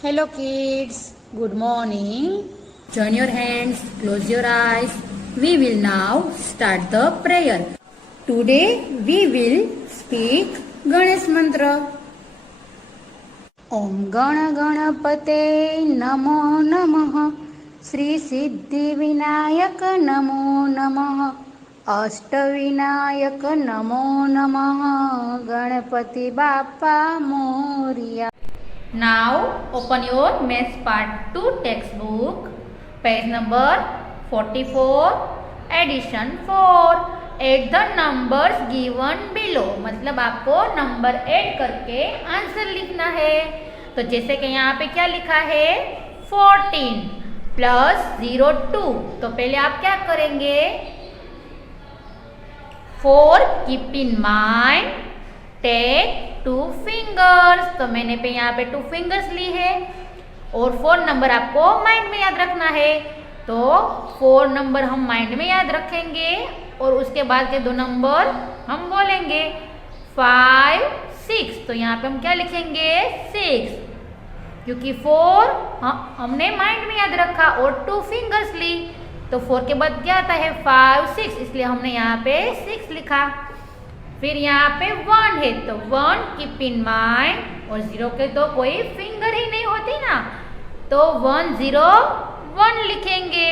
Hello kids, good morning. Join your hands, close your eyes. We will now start the prayer. Today we will speak Ganesh mantra. Om Gana Ganapate Namo Namaha Sri Siddhi Vinayak Namo Namaha Ashtavinayak Namo Namaha Ganapati Bappa Moria. Now open your Maths Part 2 textbook, page number 44, Addition 4. Add the numbers given below. मतलब आपको number add करके answer लिखना है. तो जैसे कि यहाँ पे क्या लिखा है 14 प्लस 02. तो पहले आप क्या करेंगे 4 keep in mind take 2 fingers. तो मैंने पे यहाँ पे 2 फिंगर्स ली है और 4 नंबर आपको माइंड में याद रखना है. तो 4 नंबर हम माइंड में याद रखेंगे और उसके बाद के 2 नंबर हम बोलेंगे 5 6. तो यहाँ पे हम क्या लिखेंगे 6 क्योंकि 4 हमने माइंड में याद रखा और 2 फिंगर्स ली. तो 4 के बाद क्या आता है 5 6, इसलिए हमने यहाँ पे 6 लिखा. फिर यहाँ पे 1 है तो 1 कीप इन माइंड और 0 के तो कोई फिंगर ही नहीं होती ना, तो 1 0 1 लिखेंगे.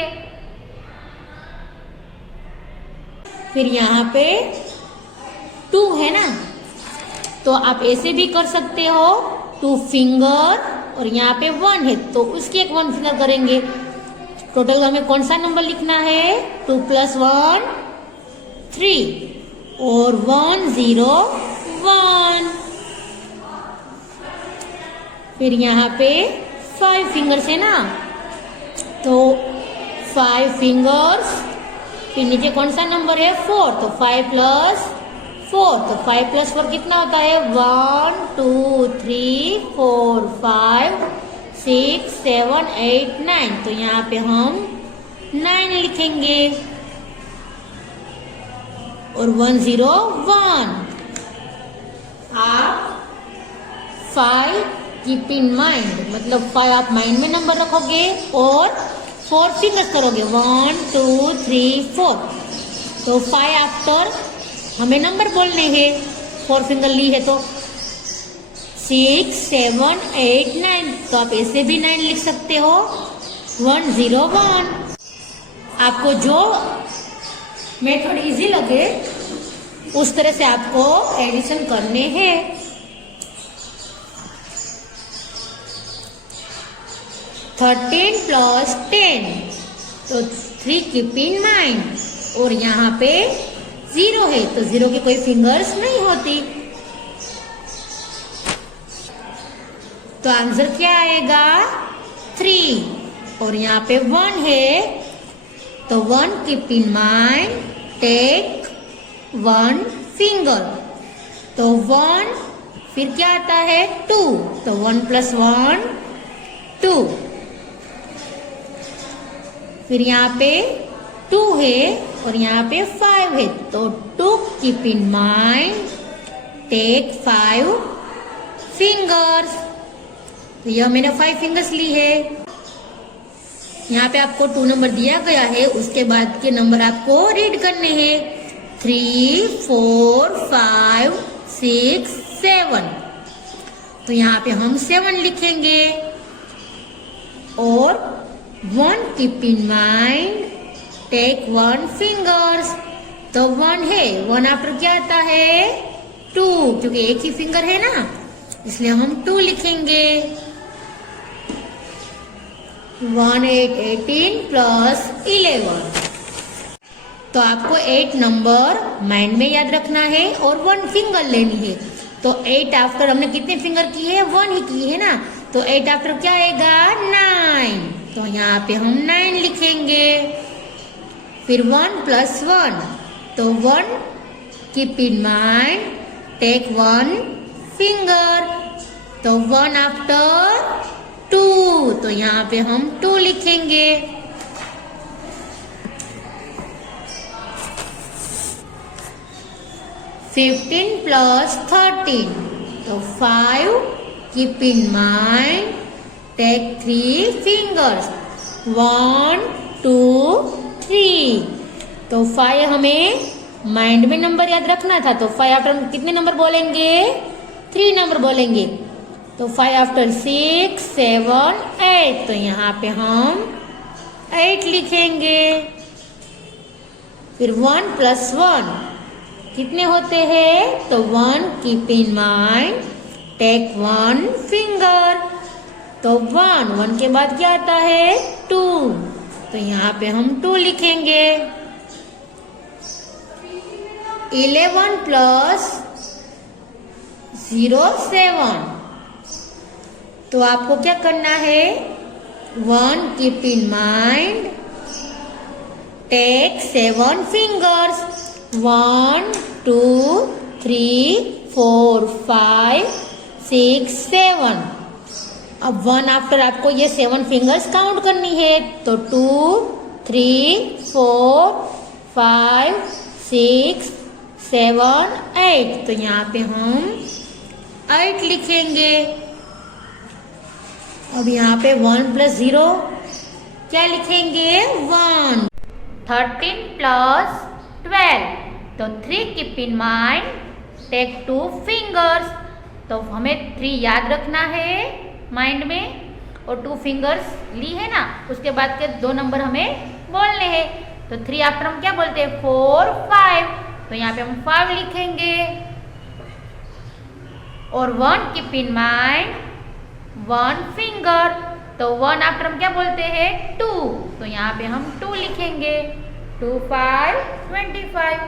फिर यहाँ पे 2 है ना, तो आप ऐसे भी कर सकते हो 2 फिंगर और यहाँ पे 1 है तो उसकी एक 1 फिंगर करेंगे. टोटल हमें कौन सा नंबर लिखना है 2 + 1 3 और 1 0 1. फिर यहाँ पे 5 फिंगर्स है ना, तो 5 फिंगर्स. फिर नीचे कौन सा नंबर है 4, तो 5 + 4. तो 5 + 4 कितना होता है 1 2 3 4 5 6 7 8 9. तो यहाँ पे हम 9 लिखेंगे और 1 0 1. आप 5 कीप इन माइंड मतलब 5 आप माइंड में नंबर रखोगे और 4 फिंगर्स करोगे 1 2 3 4. तो 5 आफ्टर हमें नंबर बोलने हैं 4 फिंगर ली है तो 6 7 8 9. तो आप ऐसे भी 9 लिख सकते हो 1 0 1. आपको जो मेथड इजी लगे उस तरह से आपको एडिशन करने हैं. थर्टीन + 10 तो 3 कीप इन माइंड और यहाँ पे 0 है तो 0 की कोई फिंगर्स नहीं होती. तो आंसर क्या आएगा 3 और यहाँ पे 1 है तो 1 keep in mind take 1 finger. तो 1 फिर क्या आता है 2 तो 1 + 1 2. फिर यहाँ पे 2 है और यहाँ पे 5 है तो 2 keep in mind take 5 fingers. तो यह मैंने 5 फिंगर्स ली है. यहाँ पे आपको 2 नंबर दिया गया है, उसके बाद के नंबर आपको रीड करने हैं 3 4 5 6 7. तो यहाँ पे हम 7 लिखेंगे और 1 keep in mind take 1 fingers. तो 1 है 1 आफ्टर क्या आता है 2 क्योंकि एक ही फिंगर है ना, इसलिए हम 2 लिखेंगे. 1 8 18 + 11. तो आपको 8 नंबर माइंड में याद रखना है और 1 फिंगर लेनी है. तो 8 आफ्टर हमने कितने फिंगर की है 1 ही की है ना, तो 8 आफ्टर क्या आएगा 9. तो यहाँ पे हम 9 लिखेंगे. फिर 1 + 1 तो 1 keep in mind take 1 finger. तो 1 आफ्टर 2 तो यहाँ पे हम 2 लिखेंगे. 15 + 13 तो 5 keep in mind take 3 fingers 1 2 3। तो 5 हमें माइंड में नंबर याद रखना था, तो 5 आफ्टर हम कितने नंबर बोलेंगे? 3 नंबर बोलेंगे। तो 5 आफ्टर 6 7 8, तो यहाँ पे हम 8 लिखेंगे। फिर 1 प्लस 1 कितने होते हैं? तो 1 keep in mind take 1 finger. तो 1 के बाद क्या आता है? 2, तो यहाँ पे हम 2 लिखेंगे। 11 प्लस 0 7, तो आपको क्या करना है? 1 keep in mind take 7 fingers 1 2 3 4 5 6 7। अब 1 आफ्टर आपको ये 7 फिंगर्स काउंट करनी है, तो 2 3 4 5 6 7 8, तो यहाँ पे हम 8 लिखेंगे। अब यहाँ पे 1 प्लस 0 क्या लिखेंगे? 1। 13 प्लस 12, तो 3 keep in mind take 2 fingers. तो हमें 3 याद रखना है माइंड में, और 2 फिंगर्स ली है ना, उसके बाद के 2 नंबर हमें बोलने हैं। तो 3 आफ्टर हम क्या बोलते हैं? 4 5, तो यहाँ पे हम 5 लिखेंगे। और 1 कीप इन माइंड 1 फिंगर, तो 1 आफ्टर हम क्या बोलते हैं? 2, तो यहाँ पे हम 2 लिखेंगे। 2 5 25।